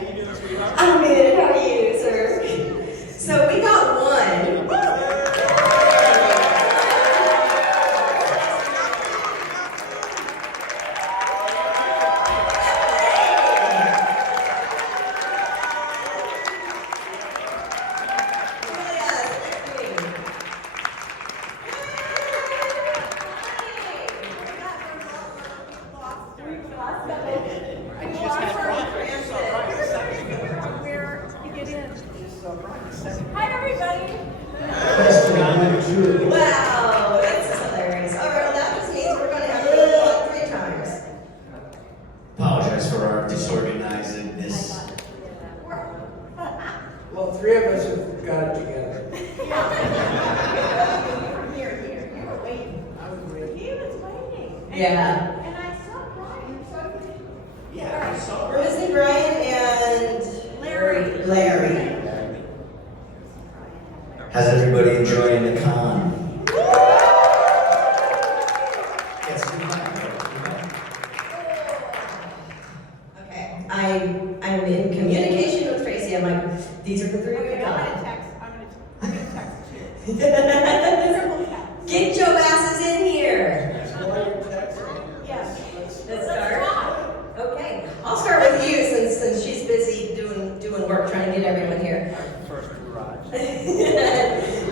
How you doing, sweetheart? I'm good. How are you, sir? So we got one. Hi, everybody. Wow, that's hilarious. All right, well, that just means we're going to have to go on 3 times. Apologize for our disorganizedness. Well, 3 of us have got it together. Here. You were waiting. I was waiting. He was waiting. Yeah. And I saw Brian, so Yeah, I saw her. We're missing Brian and Larry. How's everybody enjoying the con? Yes, Okay, I'm in communication with Tracy. I'm like, these are the 3 we okay, got. I'm gonna text you. Triple text. Get your asses in here. Yes. Let's start. Okay, I'll start with you since she's busy doing work trying to get everyone here. First garage.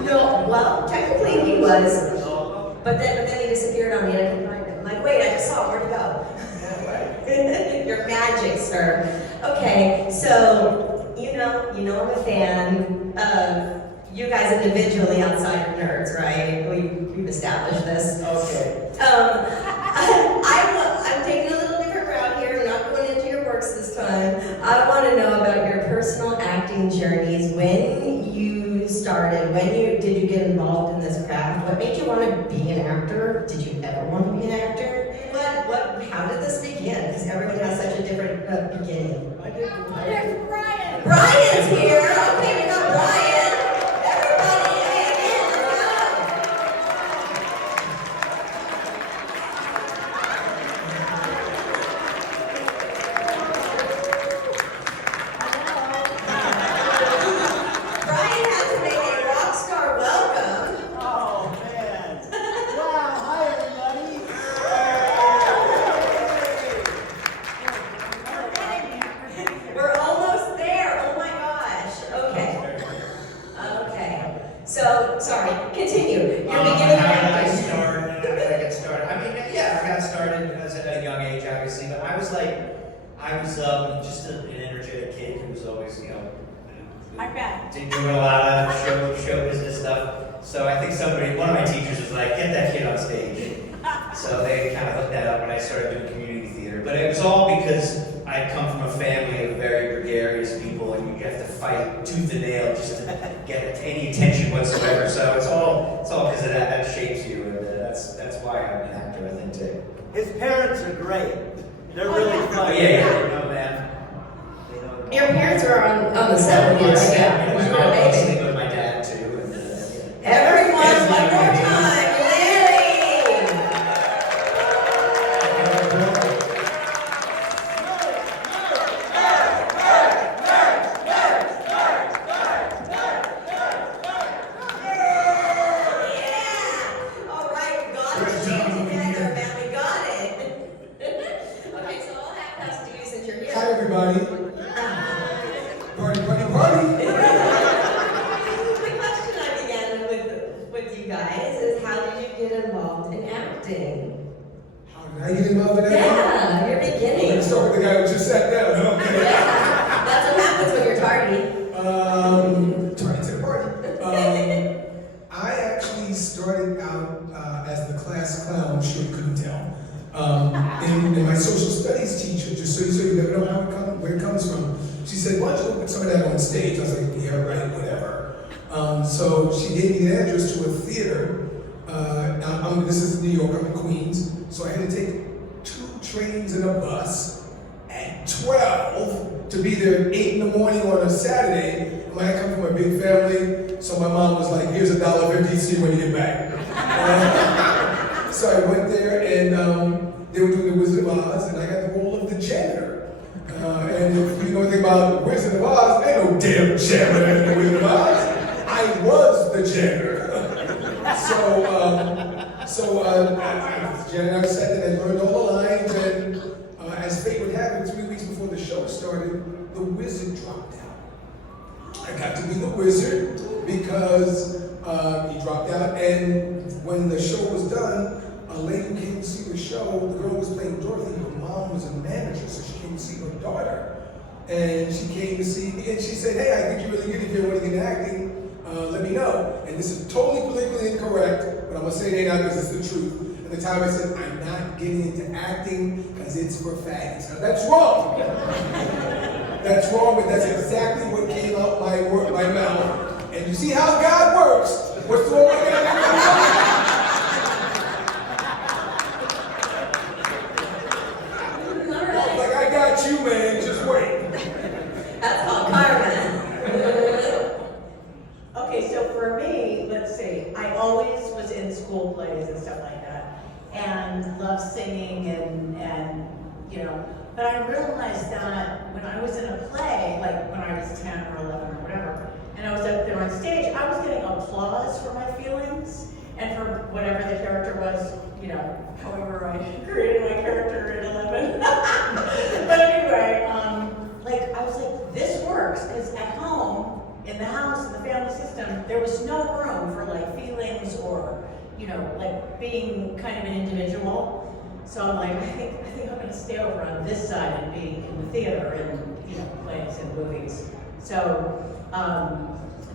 No, well, technically he was, but then he disappeared on me and I couldn't find him. I'm like, wait, I just saw him. Where'd he go? Your magic, sir. Okay, so you know I'm a fan of you guys individually outside of nerds, right? We've established this. Okay. I'm taking a little different route here. I'm not going into your works this time. I want to know about your personal acting journeys. When you started, did you get involved in this craft? What made you want to be an actor? Did you ever want to be an actor? How did this begin? Because everyone has such a different beginning. I did. There's Brian. Brian's here. Okay, we got Brian. Everybody, hey, let's go. Brian had to make a rock star welcome. Oh, man. Wow, hi, everybody. We're almost there. Oh my gosh. Okay. Okay. So, sorry. Continue. You're beginning How did I acting. start? How did I get started? I mean, yeah, I got started at a young age, obviously, but I was just an energetic kid who was always, I bet. doing a lot of show business stuff. So I think one of my teachers was like, get that kid on stage. So they kind of hooked that up when I started doing community theater. But it was all because I come from a family of very gregarious people, and you have to fight tooth and nail just to get any attention whatsoever. So it's all because of that. That shapes you, and that's why I'm an actor, I think, too. His parents are great. They're really Oh funny. yeah, you know that. They know Your parents were on the set with you, right? Yeah, When you were I a was baby. sleeping with my dad too. And, yeah. Everyone, Yes, one more yeah. time. Larry! Yeah! All right, we got it. Together, man. We got it. Okay, so all that has to do since you're here. Hi, everybody. Party, party, party. The question I began with you guys is how did you get involved in acting? How did I get involved in that? Yeah, your beginning. Let's start with the guy who just sat down. Okay. Yeah, that's what happens when you're tardy. Tardy to the party. I actually started out as the class clown. I'm sure you couldn't tell. And my social studies teacher, just so you never know where it comes from, she said, "Why don't you put some of that on stage?" I was like, "Yeah, right, whatever." So she gave me the address to a theater. This is New York. I'm in Queens, so I had to take 2 trains and a bus at 12 to be there 8 in the morning on a Saturday. I come from a big family, so my mom was like, "Here's $1.50, see when you get back." So I went there, and they were doing The Wizard of Oz, and I got the role of the janitor. And if you know anything about about Wizard of Oz, ain't no damn janitor in the Wizard of Oz. I was the janitor. Janitor sat there and learned all the lines, and as fate would have it, 3 weeks before the show started, the wizard dropped out. I got to be the wizard because he dropped out, and when the show was done, a lady came to see the show. The girl was playing Dorothy. Her mom was a manager, so she came to see her daughter. And she came to see me, and she said, "Hey, I think you're really good if you want to get into acting. Let me know." And this is totally politically incorrect, but I'm gonna say it now because it's the truth. At the time, I said, "I'm not getting into acting because it's for faggots." Now that's wrong. That's wrong, but that's exactly what came out my mouth. And you see how God works. What's wrong with that? Like, I got you, man. Just wait. That's called karma. Okay, so for me, let's see, I always was in school plays and stuff like that, and loved singing and you know, but I realized that when I was in a play, like when I was 10 or 11 or whatever, and I was up there on stage, I was getting applause for my feelings and for whatever the character was, you know, however I created my character at 11. But anyway, like I was like, this works, because at home, in the house, in the family system, there was no room for like feelings or, you know, like being kind of an individual. So I'm like, I think I'm going to stay over on this side and be in the theater and, you know, plays and movies. So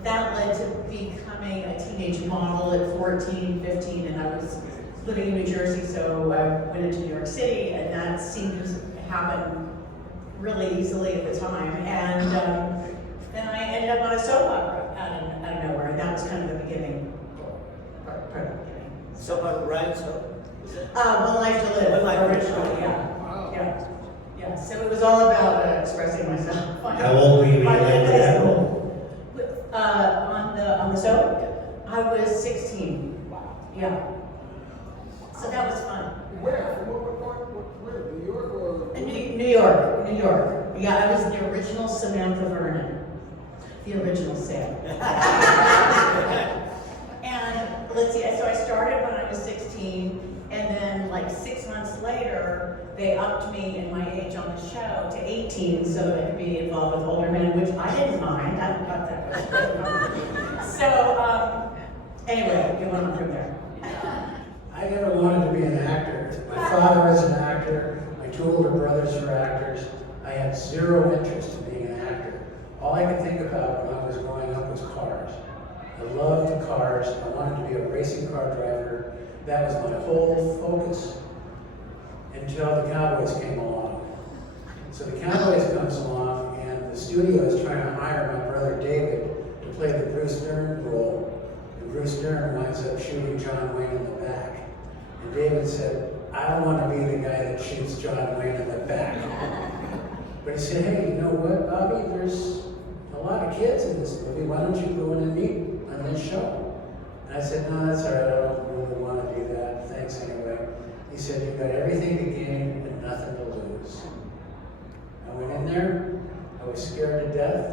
that led to becoming a teenage model at 14, 15, and I was living in New Jersey, so I went into New York City, and that seemed to happen really easily at the time. And then I ended up on a soap opera out of nowhere, and that was kind of the beginning. Part of the beginning. So about right, so One Life to Live. One Life to Live. Originally, yeah. So it was all about expressing myself. How old were you when you landed that role? On the soap, I was 16. Wow. Yeah. So that was fun. Where? Where? New York or? New York. Yeah, I was the original Samantha Vernon. The original Sam. And let's see, so I started when I was 16, and then like 6 months later, they upped me in my age on the show to 18 so that I could be involved with older men, which I didn't mind. I thought that was good. So, anyway, we went on from there. I never wanted to be an actor. My father is an actor. My 2 older brothers are actors. I had zero interest in being an actor. All I could think about when I was growing up was cars. I loved cars. I wanted to be a racing car driver. That was my whole focus until the Cowboys came along. So the Cowboys comes along, and the studio is trying to hire my brother David to play the Bruce Dern role. And Bruce Dern winds up shooting John Wayne in the back. And David said, "I don't want to be the guy that shoots John Wayne in the back." But he said, "Hey, you know what, Bobby? There's a lot of kids in this movie. Why don't you go in and meet on this show?" And I said, "No, that's all right. I don't really want to do that. Thanks anyway." He said, "You've got everything to gain and nothing to lose." I went in there. I was scared to death.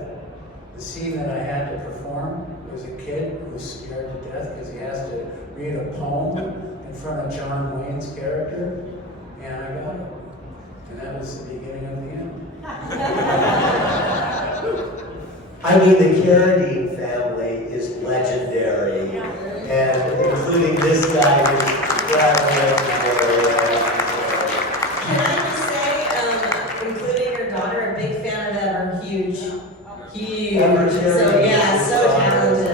The scene that I had to perform was a kid who was scared to death because he has to read a poem in front of John Wayne's character, and I got it. And that was the beginning of the end. I mean, the Carradine family is legendary, and including this guy is legendary. Can I just say, including your daughter, a big fan of that, are huge. So yeah, so talented.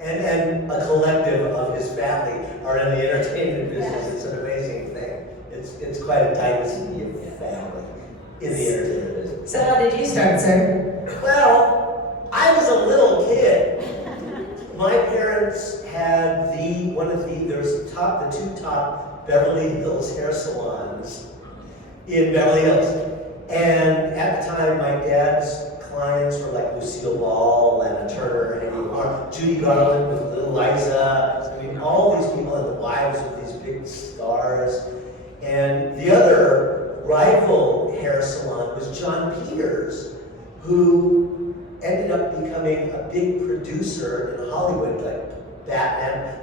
And a collective of his family are in the entertainment business. It's an amazing thing. It's quite a dynasty of family in the entertainment business. So how did you start, sir? Well, I was a little kid. My parents had the two top Beverly Hills hair salons in Beverly Hills. And at the time, my dad's clients were like Lucille Ball, Lana Turner, Judy Garland with Little Liza. I mean, all these people and the wives of these big stars. And the other rival hair salon was John Peters, who ended up becoming a big producer in Hollywood, like Batman,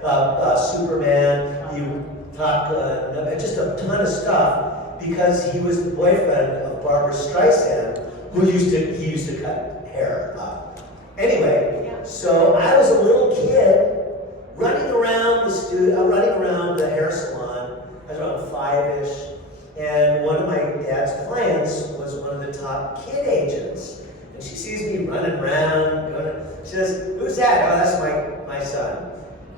Superman, just a ton of stuff, because he was the boyfriend of Barbara Streisand, he used to cut hair up. Anyway, so I was a little kid running around the hair salon. I was around 5-ish, and one of my dad's clients was one of the top kid agents. And she sees me running around, she says, "Who's that?" "Oh, that's my son."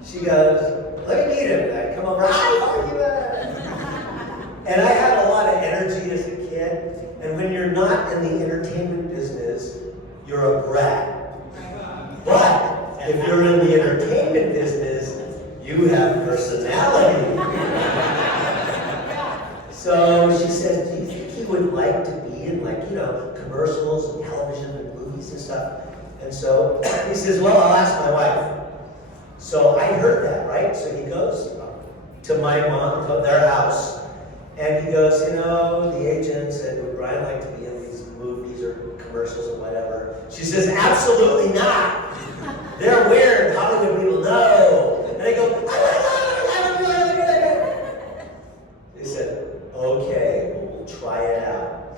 She goes, "Let me meet him." And I come over, "Hi, how are you?" And I had a lot of energy as a kid, and when you're not in the entertainment business, you're a brat. But if you're in the entertainment business, you have personality. So she says, "Do you think he would like to be in, like, commercials and television and movies and stuff?" And so he says, "Well, I'll ask my wife." So I heard that, right? So he goes to my mom, to their house, and he goes, "The agent said, would Brian like to be in these movies or commercials or whatever?" She says, "Absolutely not. They're weird. Hollywood people know." And I go, they said, "Okay, we'll try it out."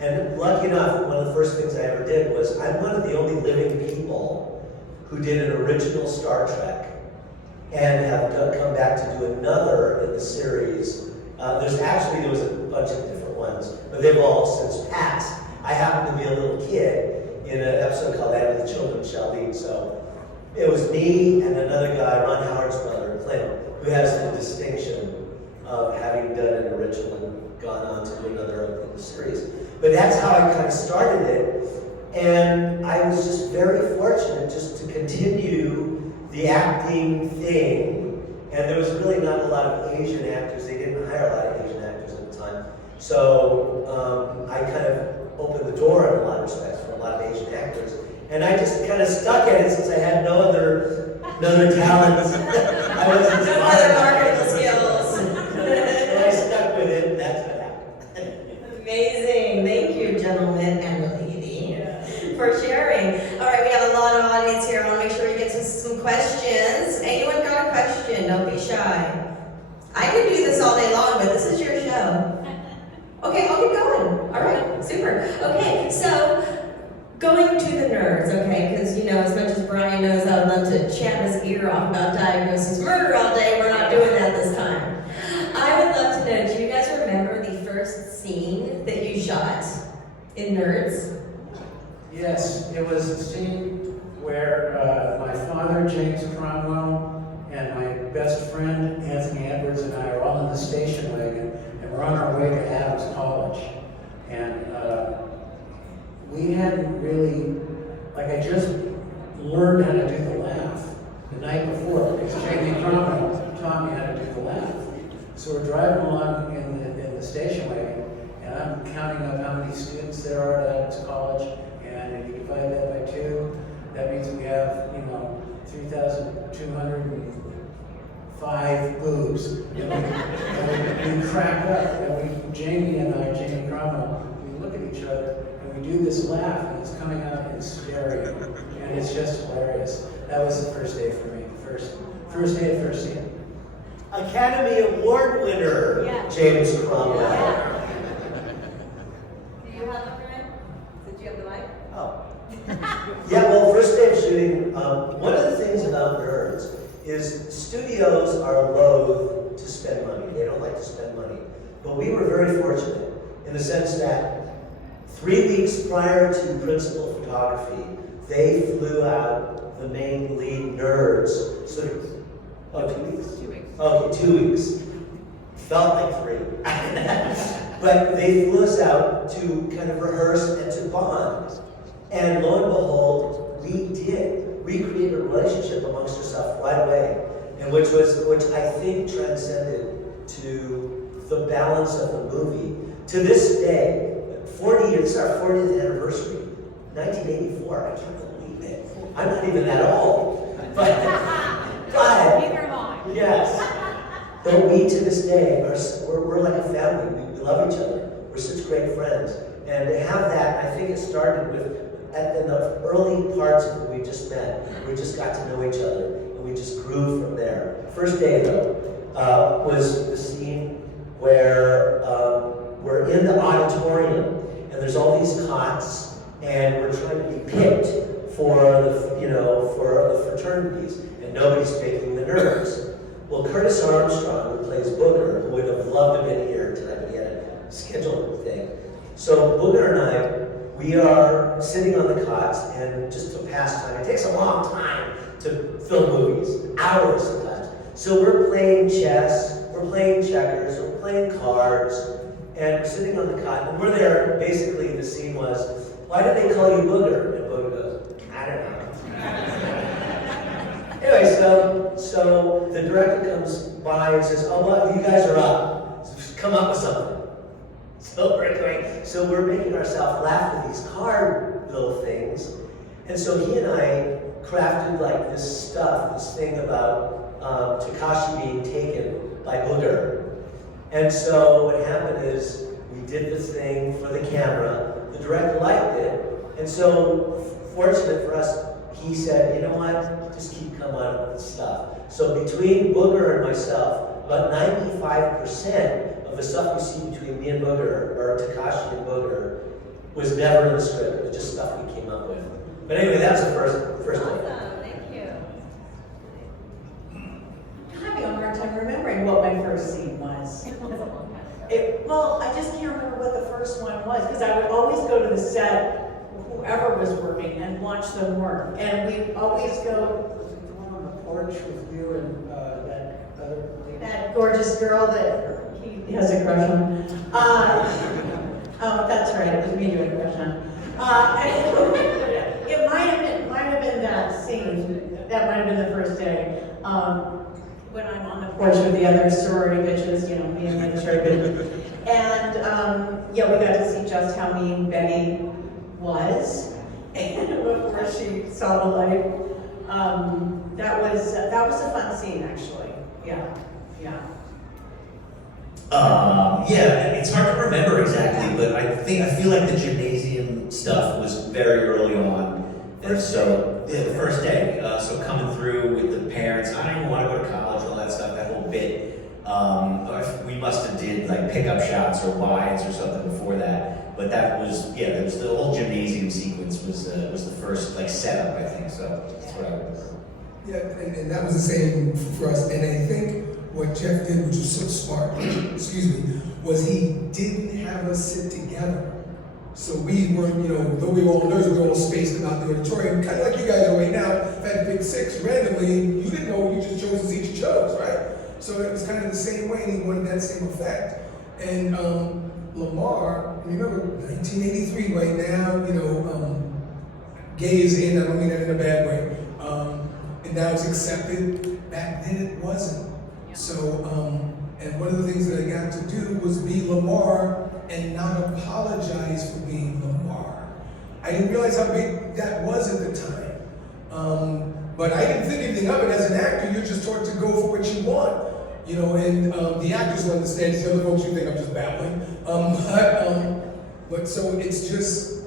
And lucky enough, one of the first things I ever did was, I'm one of the only living people who did an original Star Trek and have come back to do another in the series. There was a bunch of different ones, but they've all since passed. I happened to be a little kid in an episode called "And the Children Shall Lead." So it was me and another guy, Ron Howard's brother, Clint, who has the distinction of having done an original and gone on to do another in the series. But that's how I kind of started it. And I was just very fortunate just to continue the acting thing. And there was really not a lot of Asian actors. They didn't hire a lot of Asian actors at the time. So I kind of opened the door in a lot of respects for a lot of Asian actors. And I just kind of stuck at it since I had no other talents. I wasn't No other marketable skills. And I stuck with it, and that's what happened. Amazing. Thank you, gentlemen and lady, for sharing. All right, we have a lot of audience here. I want to make sure we get to some questions. Anyone got a question? Don't be shy. I could do this all day long, but this is your show. Okay, I'll keep going. All right, super. Okay, so going to the nerds, okay, because, as much as Brian knows, I would love to chat his ear off about diagnosis murder all day. We're not doing that this time. I would love to know, do you guys remember the first scene that you shot in Nerds? Yes, it was a scene where my father, James Cromwell, and my best friend, Anthony Edwards, and I are all in the station wagon, and we're on our way to Adams College. And we hadn't really, I just learned how to do the laugh the night before, because Jamie Cromwell taught me how to do the laugh. So we're driving along in the station wagon, and I'm counting up how many students there are at Adams College, and if you divide that by 2, that means we have, 3,205 boobs. And we crack up, and Jamie Cromwell, we look at each other, and we do this laugh, and it's coming out in stereo, and it's just hilarious. That was the first day for me, first day of first scene. Academy Award winner, James Cromwell. Do you have a friend? Did you have the mic? Oh. Yeah, well, first day of shooting, one of the things about Nerds is studios are loath to spend money. They don't like to spend money. But we were very fortunate in the sense that 3 weeks prior to principal photography, they flew out the main lead nerds. So, 2 weeks? 2 weeks. Okay, 2 weeks. Felt like 3. But they flew us out to kind of rehearse and to bond. And lo and behold, we did. We created a relationship amongst ourselves right away, and which I think transcended to the balance of the movie. To this day, 40 years, our 40th anniversary, 1984. I can't believe it. I'm not even that old. But Neither am I. yes. But we, to this day, we're like a family. We love each other. We're We're such great friends. And to have that, I think it started with, in the early parts of when we just met, we just got to know each other, and we just grew from there. First day, though, was the scene where we're in the auditorium, and there's all these cots, and we're trying to be picked for the fraternities, and nobody's picking the nerds. Well, Curtis Armstrong, who plays Booker, who would have loved to have been here tonight, but he had a scheduled thing. So Booker and I, we are sitting on the cots, and just to pass time. It takes a long time to film movies, hours sometimes. So we're playing chess, we're playing checkers, we're playing cards, and we're sitting on the cot, and we're there. Basically, the scene was, why did they call you Booger? And Booger goes, I don't know. Anyway, so the director comes by and says, oh, well, you guys are up. Come up with something. So we're making ourselves laugh with these card little things. And so he and I crafted like this stuff, this thing about Takashi being taken by Booger. And so what happened is we did this thing for the camera. The director liked it. And so fortunate for us, he said, you know what, just keep coming up with stuff. So between Booger and myself, about 95% of the stuff you see between me and Booger, or Takashi and Booger, was never in the script. It was just stuff we came up with. But anyway, that was the first one. Awesome, thank you. I'm having a hard time remembering what my first scene was. Well, I just can't remember what the first one was, because I would always go to the set, whoever was working, and watch them work. And we always go, Was it the one on the porch with you and that other lady? that gorgeous girl that he has a crush on. Oh, that's right, it was me doing a crush on. It might have been that scene. That might have been the first day. When I'm on the porch with the other sorority bitches, me and the other sorority bitches. And yeah, we got to see just how mean Betty was, and before she saw the light. That was a fun scene, actually. Yeah. Yeah, it's hard to remember exactly, but I feel like the gymnasium stuff was very early on. And so, yeah, the first day, so coming through with the parents, I don't even want to go to college, all that stuff, that whole bit. We must have did like pickup shots or wides or something before that. But that was, there was the whole gymnasium sequence was the first like setup, I think. So that's what I remember. Yeah, and that was the same for us. And I think what Jeff did, which was so smart, was he didn't have us sit together. So we weren't, though we were all nerds, we were all spaced about the auditorium, kind of like you guys are right now. If I had to pick 6 randomly, you didn't know, you just chose the seat you chose, right? So it was kind of the same way, and he wanted that same effect. And Lamar, remember 1983 right now, gay is in, I don't mean that in a bad way. And now it's accepted. Back then it wasn't. So, and one of the things that I got to do was be Lamar and not apologize for being Lamar. I didn't realize how big that was at the time. But I didn't think anything of it. As an actor, you're just taught to go for what you want. And the actors will understand. The other folks, you think I'm just babbling. But so it's just,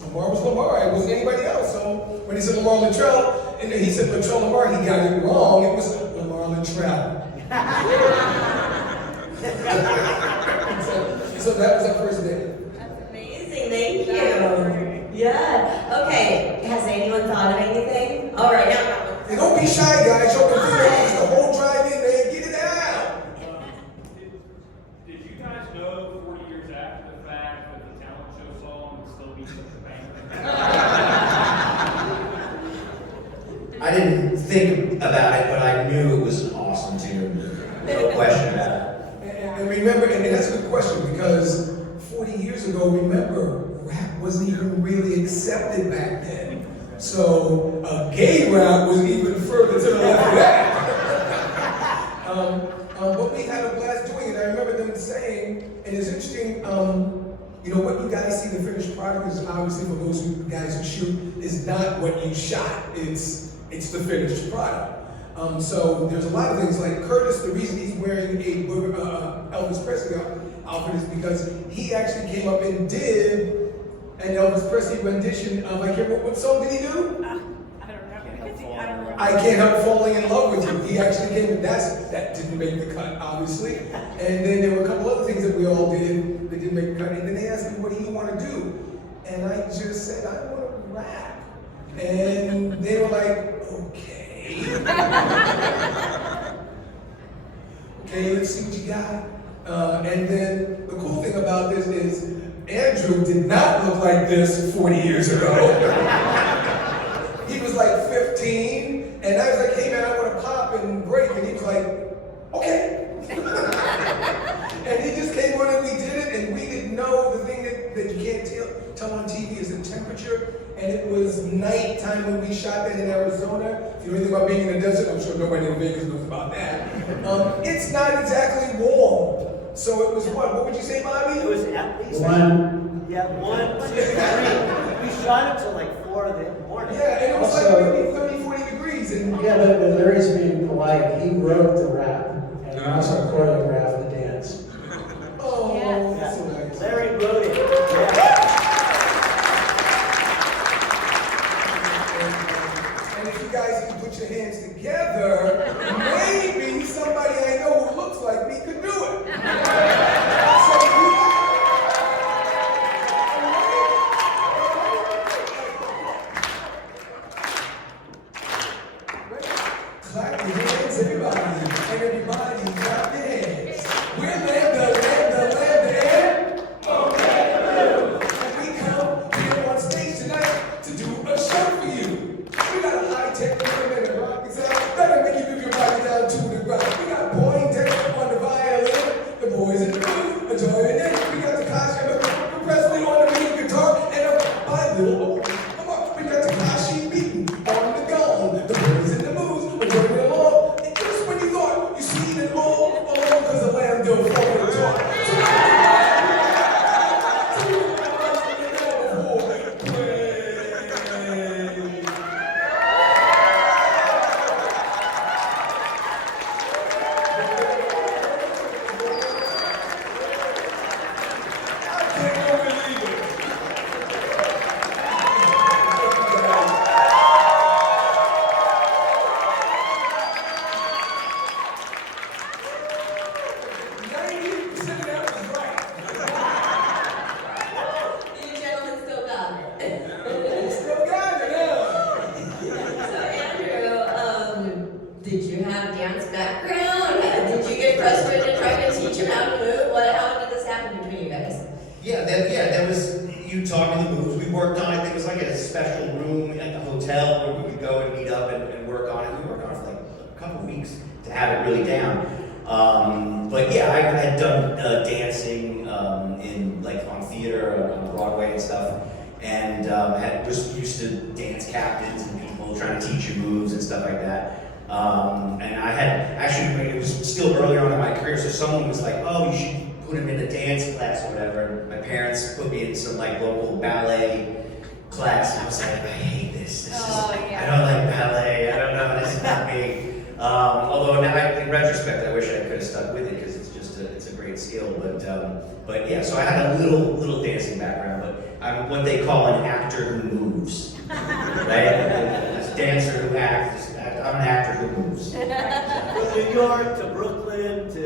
Lamar was Lamar. It wasn't anybody else. So when he said Lamar Luttrell, and then he said Luttrell Lamar, he got it wrong. It was Lamar Luttrell. So that was our first day. That's amazing, thank you. Yeah. Okay, has anyone thought of anything? All right, now. And don't be shy, guys. Show the video. The whole drive-in there. Get it out. Did you guys know 40 years after the fact that the talent show song would still be such a banger? I didn't think about it, but I knew it was an awesome tune. No question about it. And remember, and that's a good question, because 40 years ago, remember, rap wasn't even really accepted back then. So a gay rap was even further to the left of that. But we had a blast doing it. I remember them saying, and it's interesting, what you guys see, the finished product is obviously for those guys who shoot, is not what you shot. It's the finished product. So there's a lot of things like Curtis, the reason he's wearing a Elvis Presley out for this because he actually came up and did an Elvis Presley rendition of, I can't remember, what song did he do? I don't remember. I Can't Help Falling in Love with You. He actually came and that didn't make the cut, obviously. And then there were a couple other things that we all did that didn't make the cut. And then they asked me, what do you want to do? And I just said, I want to rap. And they were like, okay. Okay, let's see what you got. And then the cool thing about this is Andrew did not look like this 40 years ago. He was like 15, and I was like, hey man, I want to pop and break, and he was like, okay. And he just came on and we did it, and we didn't know the thing that you can't tell on TV is the temperature, and it was nighttime when we shot that in Arizona. If you know anything about being in the desert, I'm sure nobody in Vegas knows about that. It's not exactly warm. So it was what? What would you say, Bobby? It was at least 1. Yeah, 1, 2, 3. We shot it till like 4 in the morning. Yeah, and it was Also- like maybe 30, 40 degrees. And Yeah, but Larry's being polite. He wrote the rap and he also choreographed the dance. oh, Yes. that's so nice. Larry wrote it. Yeah. And if you guys can put your hands together, maybe somebody I know who looks like me could do it. So clap your hands, everybody. And everybody clap your hands. We're Lambda, and we come here on stage tonight to do a show for you. We got a high-tech rhythm and a rock sound that'll make you move your body down to the ground. We got Poindexter on the violin, the boys in the booth, a joining. We got Takashi Presley on the lead guitar, and a little we got Takashi beating on the gong. The boys in the moves, we're joining along. And just when you thought you seen it all along, because the lamb don't fall in the talk. You gentlemen still got it. Still got it, yeah. So Andrew, did you have dance background? Did you get frustrated trying to teach him how to move? How did this happen between you guys? That was, you taught me the moves. We worked on it. It was like a special room at the hotel where we would go and meet up and work on it. We worked on it for like a couple of weeks to have it really down. But yeah, I had done dancing in like on theater on Broadway and stuff, and was used to dance captains and people trying to teach you moves and stuff like that. And I had actually, it was still earlier on in my career, so someone was like, "Oh, you should put him in a dance class or whatever." And my parents put me in some like local ballet class, and I was like, "I hate this. I don't like ballet. I don't know. This is not me." Although now, in retrospect, I wish I could have stuck with it because it's a great skill. But yeah, so I had a little dancing background, but I'm what they call an actor who moves, right? This dancer who acts. I'm an actor who moves. From New York to Brooklyn to.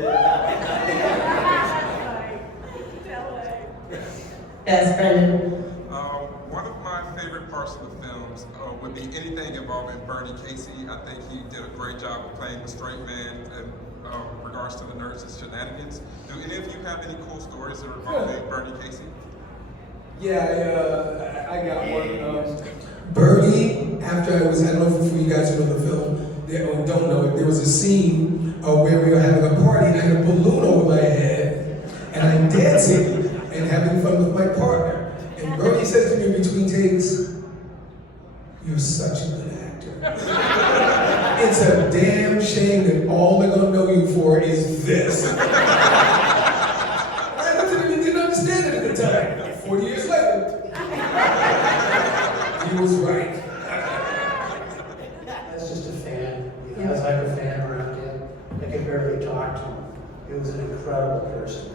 Yes, Brendan. One of my favorite parts of the films would be anything involving Bernie Casey. I think he did a great job of playing the straight man in regards to the nurse's shenanigans. Do any of you have any cool stories that are involving Bernie Casey? Yeah, I got one. Bernie, after I don't know if you guys know the film, or don't know it, there was a scene where we were having a party and I had a balloon over my head and I'm dancing and having fun with my partner. And Bernie says to me in between takes, "You're such a good actor." It's a damn shame that all they're gonna know you for is this. I looked at him and didn't understand it at the time. 40 years later, he was right. That's just a fan. Because I have a fan around him, I could barely talk to him. He was an incredible person.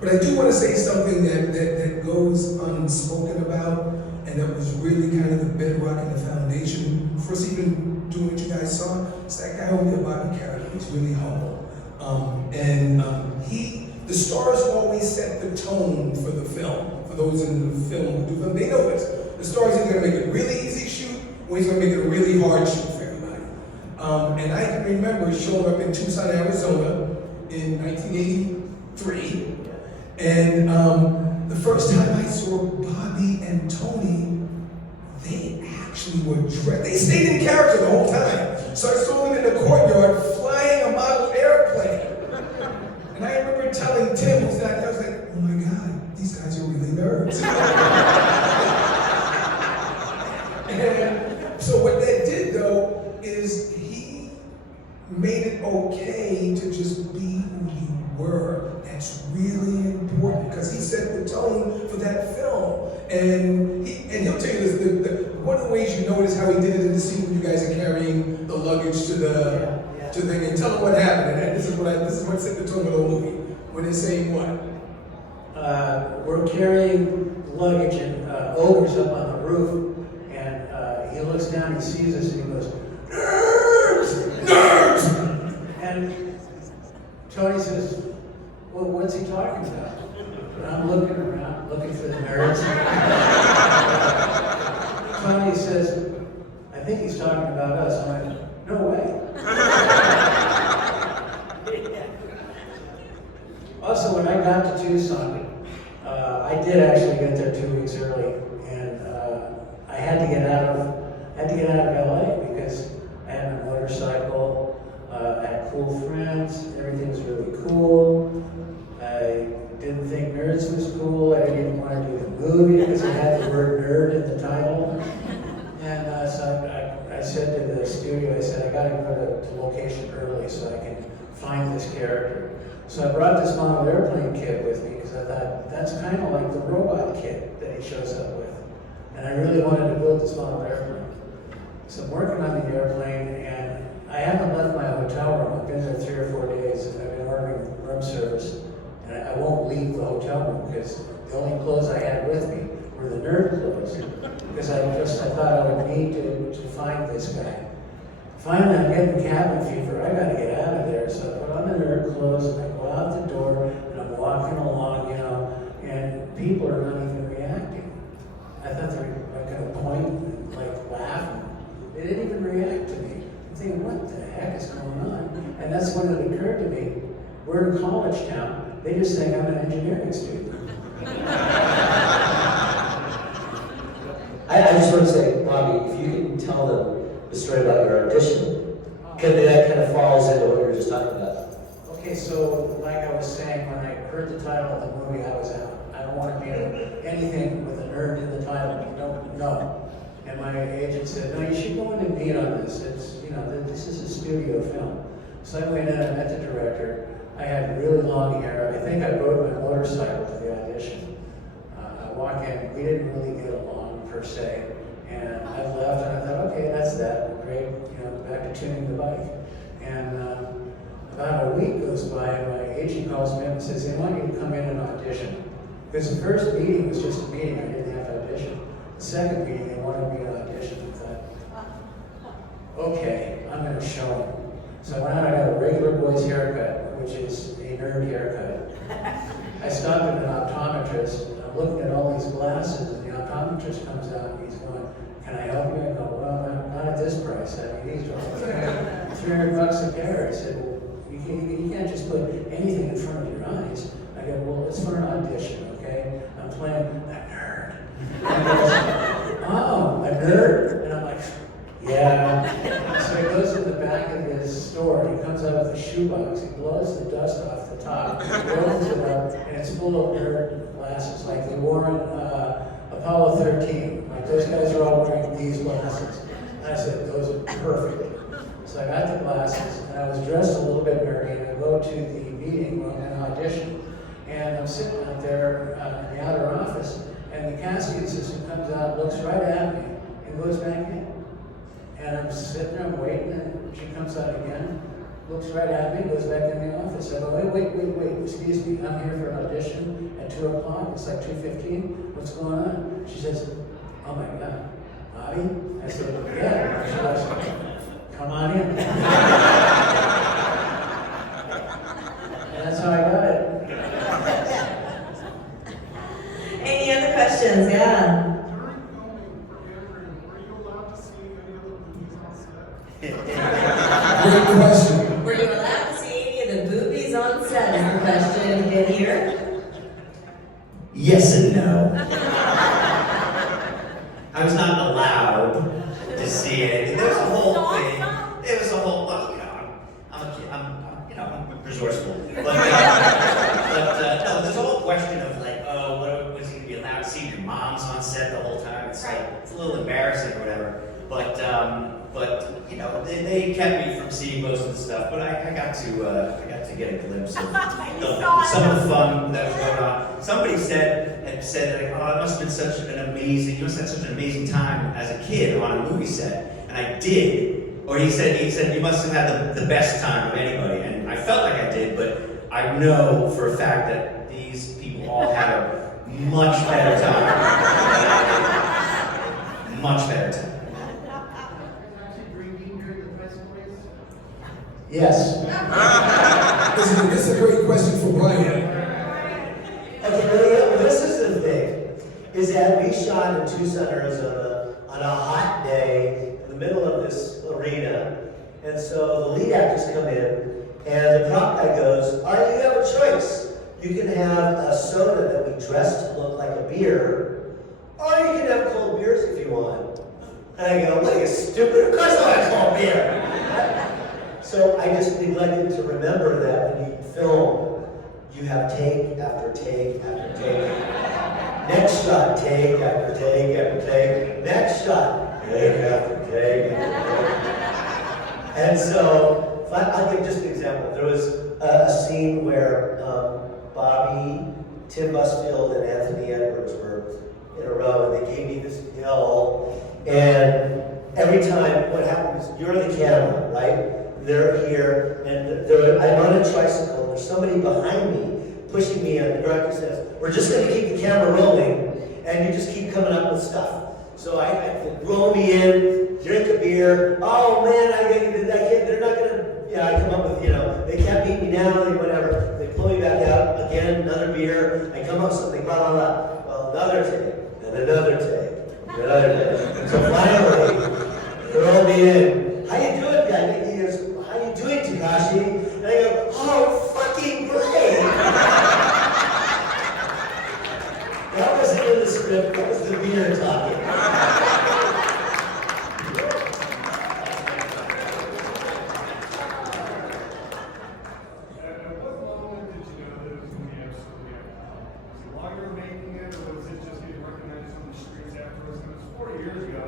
But I do want to say something that goes unspoken about, and that was really kind of the bedrock and the foundation for us even doing what you guys saw. It's that guy over there, Bobby Carradine. He's really humble. The stars always set the tone for the film. For those in the film who do film, they know this. The stars are going to make it a really easy shoot, or he's going to make it a really hard shoot for everybody. And I can remember showing up in Tucson, Arizona in 1983. And the first time I saw Bobby and Tony, they actually were dressed. They stayed in character the whole time. So I saw them in the courtyard flying a model airplane. And I remember telling Tim, who's not there, I was like, oh my God, these guys are really nerds. And so what that did though, is he made it okay to just be who you were. That's really important because he set the tone for that film. And he'll tell you this, one of the ways you notice how he did it in the scene when you guys are carrying the luggage to the thing, and tell them what happened. And this is what set the tone of the movie. When they're saying what? We're carrying luggage and Ogre's up on the roof, and he looks down, he sees us, and he goes, "Nerds! Nerds!" And Tony says, well, what's he talking about? And I'm looking around, looking for the nerds. Tony says, I think he's talking about us. I'm like, no way. Also, when I got to Tucson, I did actually get there 2 weeks early, and I had to get out of LA because I had a motorcycle, I had cool friends, everything was really cool. I didn't think Nerds was cool. I didn't even want to do the movie because it had the word nerd in the title. And so I said to the studio, I said, I got to go to location early so I can find this character. So I brought this model airplane kit with me because I thought that's kind of like the robot kit that he shows up with. And I really wanted to build this model airplane. So I'm working on the airplane, and I haven't left my hotel room. I've been there 3 or 4 days, and I've been ordering room service. And I won't leave the hotel room because the only clothes I had with me were the nerd clothes. Because I thought I would need to find this guy. Finally, I'm getting cabin fever. I gotta get out of there. So I put on the nerd clothes, and I go out the door, and I'm walking along, and people are not even reacting. I thought they were gonna point and laugh, and they didn't even react to me. I'm thinking, what the heck is going on? And that's when it occurred to me, we're in college town. They just think I'm an engineering student. I just want to say, Bobby, if you can tell them the story about your audition, because that kind of falls into what we were just talking about. Okay, so like I was saying, when I heard the title of the movie, I was out. I don't want to be anything with a nerd in the title. No. And my agent said, no, you should go in and meet on this. This is a studio film. So I went in and met the director. I had really long hair. I think I rode my motorcycle to the audition. I walk in, we didn't really get along per se. And I left and I thought, okay, that's that. Great, back to tuning the bike. And about a week goes by and my agent calls me up and says, they want you to come in and audition. Because the first meeting was just a meeting, I didn't have to audition. The second meeting, they wanted me to audition. I thought, okay, I'm going to show them. So I went out, I got a regular boy's haircut, which is a nerd haircut. I stopped at an optometrist, and I'm looking at all these glasses, and the optometrist comes out and he's going, can I help you? I go, well, not at this price. I mean, these are $300 a pair. I said, well, you can't just put anything in front of your eyes. I go, well, it's for an audition, okay? I'm playing a nerd. And he goes, oh, a nerd? And I'm like, yeah. So he goes to the back of his store, and he comes out with a shoebox. He blows the dust off the top, he opens it up, and it's full of nerd glasses, like they wore in Apollo 13. Like those guys are all wearing these glasses. And I said, those are perfect. So I got the glasses, and I was dressed a little bit nerdy, and I go to the meeting room and audition. And I'm sitting out there in the outer office, and the casting assistant comes out, looks right at me, and goes back in. And I'm sitting there, I'm waiting, and she comes out again. looks right at me, goes back in the office. I go, wait, excuse me, I'm here for an audition at 2 o'clock. It's like 2:15. What's going on? She says, oh my God, Bobby? I said, yeah. She goes, come on in. And that's how I got it. Any other questions? Yeah. During filming for Andrew, were you allowed to see any of the movies on set? Great question. Were you allowed to see any of the boobies on set? Is the question in here? Yes and no. I was not allowed to see anything. There was a whole thing. There was a whole, well, you know, I'm a kid. I'm resourceful. But no, there's a whole question of like, oh, what was he gonna be allowed to see your mom's on set the whole time? It's like, it's a little embarrassing or whatever. But you know, they kept me from seeing most of the stuff. But I got to get a glimpse of some of the fun that was going on. Somebody said like, oh, it must have been such an amazing, you must have had such an amazing time as a kid on a movie set, and I did. Or he said you must have had the best time of anybody, and I felt like I did, but I know for a fact that these people all had a much better time. Much better time. Yes. This is a great question for Brian. Okay, this is the thing, is that we shot in Tucson, Arizona on a hot day in the middle of this arena. And so the lead actors come in, and the prop guy goes, all right, you have a choice. You can have a soda that we dress to look like a beer, or you can have cold beers if you want. And I go, what are you, stupid? Of course I want cold beer. So I just neglected to remember that when you film, you have take after take after take. Next shot, take after take after take. Next shot, take after take after take. And so, I'll give just an example. There was a scene where Bobby, Tim Busfield, and Anthony Edwards were in a row, and they gave me this hill. And every time, what happens, you're the camera, right? They're here, and I'm on a tricycle, and there's somebody behind me pushing me, and the director says, we're just going to keep the camera rolling, and you just keep coming up with stuff. So I roll me in, drink a beer, oh man, I can't, they're not going to, I come up with, they can't beat me now, whatever. They pull me back out, again, another beer, I come up with something, blah, blah, blah. Well, another take, and another take, and another take. So finally, they roll me in. How you doing, guy? He goes, how you doing, Takashi? And I go, oh, fucking great! That wasn't in the script, that was the beer talking. At what moment did you know that it was going to be absolutely epic? Was it while you were making it, or was it just getting recognized on the streets afterwards? Because it was 40 years ago,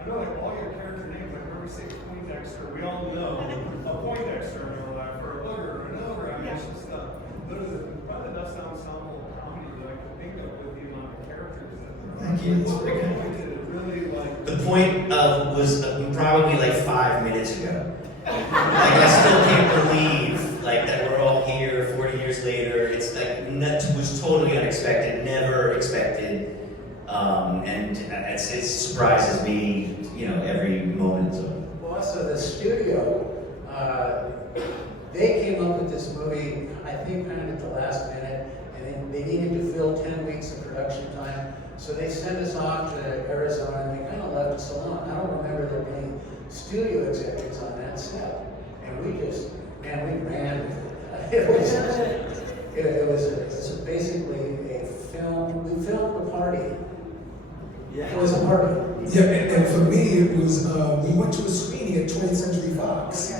I know like all your character names, like whenever we say Poindexter, we all know a Poindexter in real life, or a booger, or an ogre, I mean, it's just those are probably the best ensemble comedy that I can think of with the amount of characters that there are. Thank you. That's What pretty good. point did it really like? The point was probably like 5 minutes ago. Like I still can't believe like that we're all here 40 years later. It's like that was totally unexpected, never expected, and it surprises me, every moment. So. Well, also the studio, they came up with this movie, I think, kind of at the last minute, and they needed to fill 10 weeks of production time. So they sent us off to Arizona, and they kind of left us alone. I don't remember there being studio executives on that set. And we ran with it. It was basically a film. We filmed a party. Yeah. It was a party. Yeah, and for me, it was, we went to a screening at 20th Century Fox.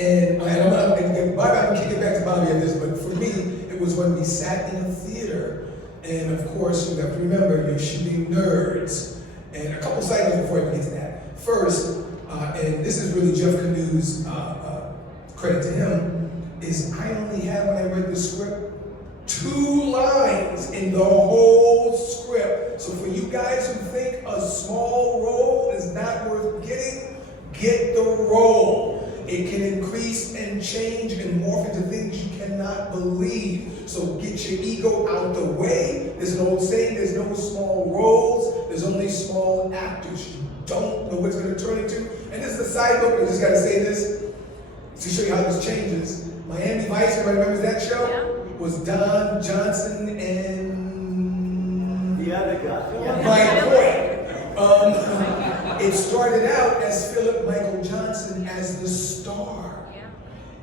And Bobby, I'm kicking back to Bobby at this, but for me, it was when we sat in a theater, and of course, you have to remember, you're shooting nerds. And a couple side notes before I get to that. First, and this is really Jeff Canu's credit to him, is I only had, when I read the script, 2 lines in the whole script. So for you guys who think a small role is not worth getting, get the role. It can increase and change and morph into things you cannot believe. So get your ego out the way. There's an old saying, there's no small roles, there's only small actors. You don't know what it's going to turn into. And this is a side note, but I just got to say this to show you how this changes. Miami Vice, everybody remembers that show? Yeah. Was Don Johnson and The other guy. my point. It started out as Philip Michael Johnson as the star. Yeah.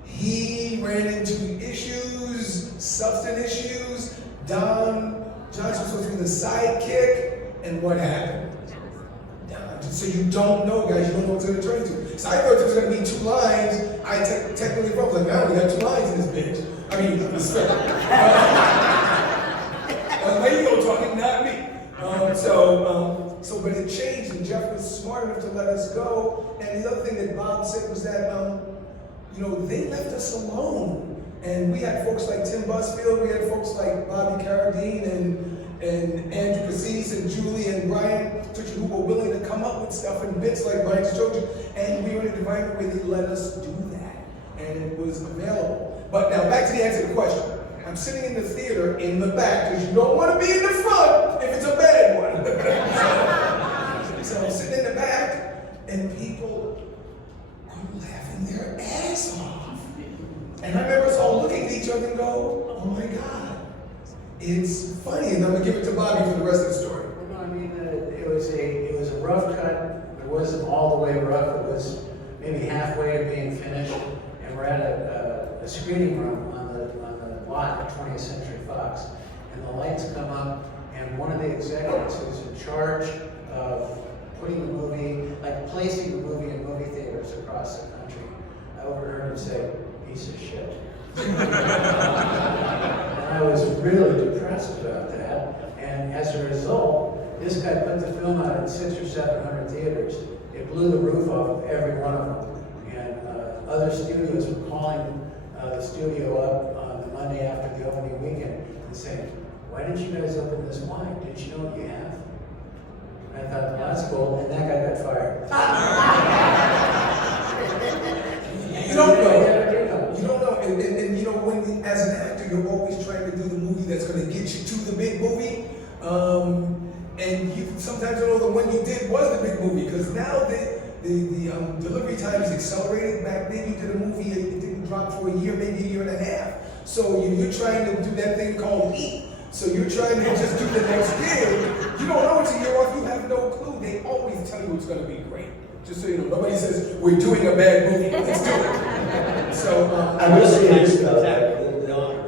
He ran into issues, substance issues. Don Johnson was supposed to be the sidekick, and what happened? So you don't know, guys. You don't know what it's going to turn into. So I thought it was going to be 2 lines. I technically wrote like, man, we got 2 lines in this bitch. I mean, the script. My ego talking, not me. But it changed, and Jeff was smart enough to let us go. And the other thing that Bob said was that, they left us alone. And we had folks like Tim Busfield, we had folks like Bobby Carradine and Andrew Cassese and Julie and Brian Tochi, who were willing to come up with stuff and bits like Brian Tochi. And we were in an environment where they let us do that. And it was available. But now back to the answer to the question. I'm sitting in the theater in the back because you don't want to be in the front if it's a bad one. So I'm sitting in the back and people are laughing their ass off. And I remember us all looking at each other and go, oh my God, it's funny. And I'm going to give it to Bobby for the rest of the story. No, I mean, it was a rough cut. It wasn't all the way rough. It was maybe halfway to being finished. And we're at a screening room on the lot at 20th Century Fox. And the lights come up, and one of the executives who's in charge of putting the movie, like placing the movie in movie theaters across the country, I overheard him say, "Piece of shit." And I was really depressed about that. And as a result, this guy put the film out in 600 or 700 theaters. It blew the roof off of every one of them. And other studios were calling the studio up on the Monday after the opening weekend and saying, "Why didn't you guys open this wide? Didn't you know what you have?" And I thought, well, that's cool. And that guy got fired. You don't know. You don't know. And when as an actor, you're always trying to do the movie that's going to get you to the big movie. And you sometimes don't know the one you did was the big movie, because now the delivery time is accelerated. Back then you did a movie, it didn't drop for a year, maybe a year and a half. So you're trying to do that thing called eat. So you're trying to just do the next gig. You don't know it's a year off, you have no clue. They always tell you it's going to be great. Just so you know, nobody says, we're doing a bad movie, let's do it. So, I will say this though, that,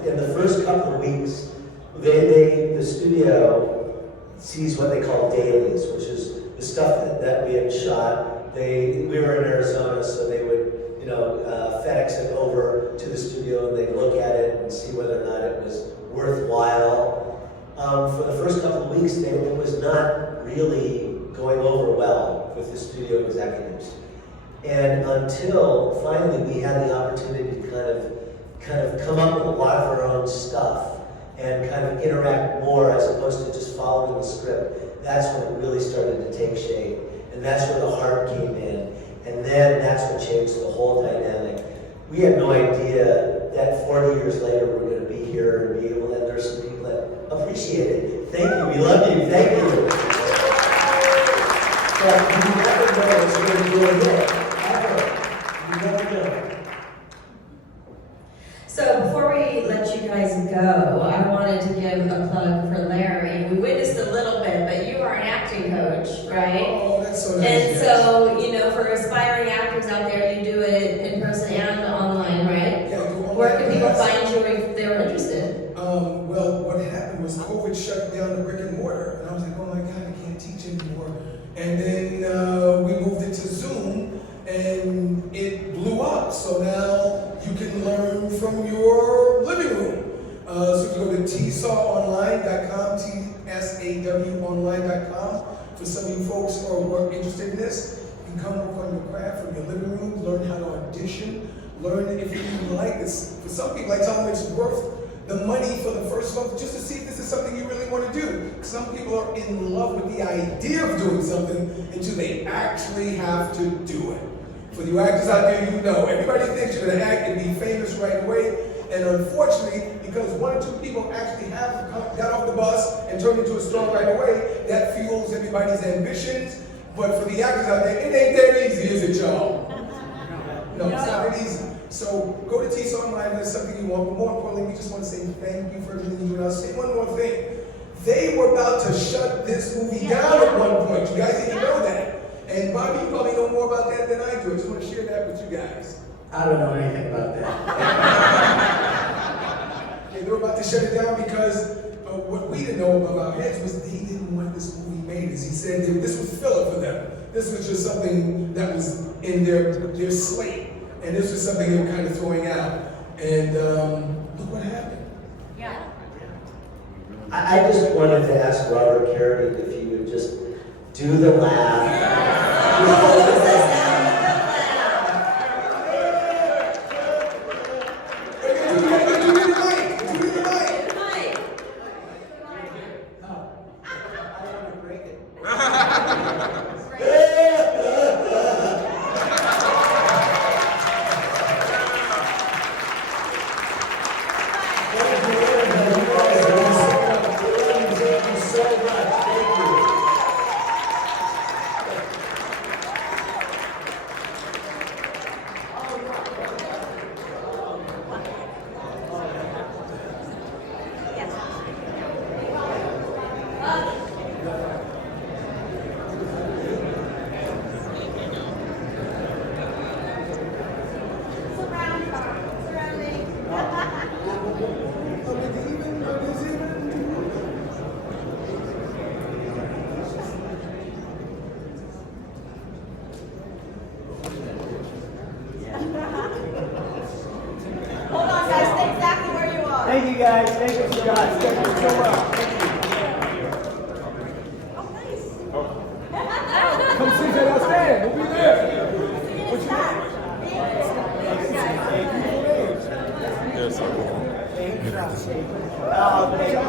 in the first couple of weeks, the studio sees what they call dailies, which is the stuff that we had shot. We were in Arizona, so they would, FedEx it over to the studio and they'd look at it and see whether or not it was worthwhile. For the first couple of weeks, it was not really going over well with the studio executives. And until finally we had the opportunity to kind of come up with a lot of our own stuff and kind of interact more as opposed to just following the script, that's when it really started to take shape. And that's where the heart came in. And then that's what changed the whole dynamic. We had no idea that 40 years later we're going to be here and be able to, and there's some people that appreciate it. Thank you, we love you, thank you. But you never know what's going to do it, ever. You never know. So before we let you guys go, I wanted to give a plug for Larry. We witnessed a little bit, but you are an acting coach, right? oh, that's so nice. And so, for aspiring actors out there, you do it in person and online, right? Yeah, I do online Where can people class. find you if they're interested? Well, what happened was COVID shut down the brick and mortar. And I was like, oh my God, I can't teach anymore. And then we moved it to Zoom, and it blew up. So now you can learn from your living room. So you go to tsawonline.com, tsawonline.com. For some of you folks who are interested in this, you can come work on your craft from your living room, learn how to audition, learn if you even like this. For some people, I tell them it's worth the money for the first month just to see if this is something you really want to do. Some people are in love with the idea of doing something until they actually have to do it. For you actors out there, you know, everybody thinks you're gonna act and be famous right away. And unfortunately, because one or two people actually have got off the bus and turned into a star right away, that fuels everybody's ambitions. But for the actors out there, it ain't that easy, is it, y'all? No, it's not that easy. So go to T-Song Live, that's something you want. But more importantly, we just want to say thank you for everything you do. And I'll say one more thing. They were about to shut this movie down at one point. You guys didn't know that. And Bobby, you probably know more about that than I do. I just want to share that with you guys. I don't know anything about that. Okay, they were about to shut it down because what we didn't know above our heads was they didn't want this movie made. As he said, this was filler for them. This was just something that was in their slate. And this was something they were kind of throwing out. And look what happened. Yeah. I just wanted to ask Robert Carradine if he would just do the laugh. Hold on, guys. Stay exactly where you are. Thank you guys. Thank you guys. Thank you so much. Oh, nice. Come see that upstairs. We'll be there. What's your name? Yes, I will. Oh, thank you.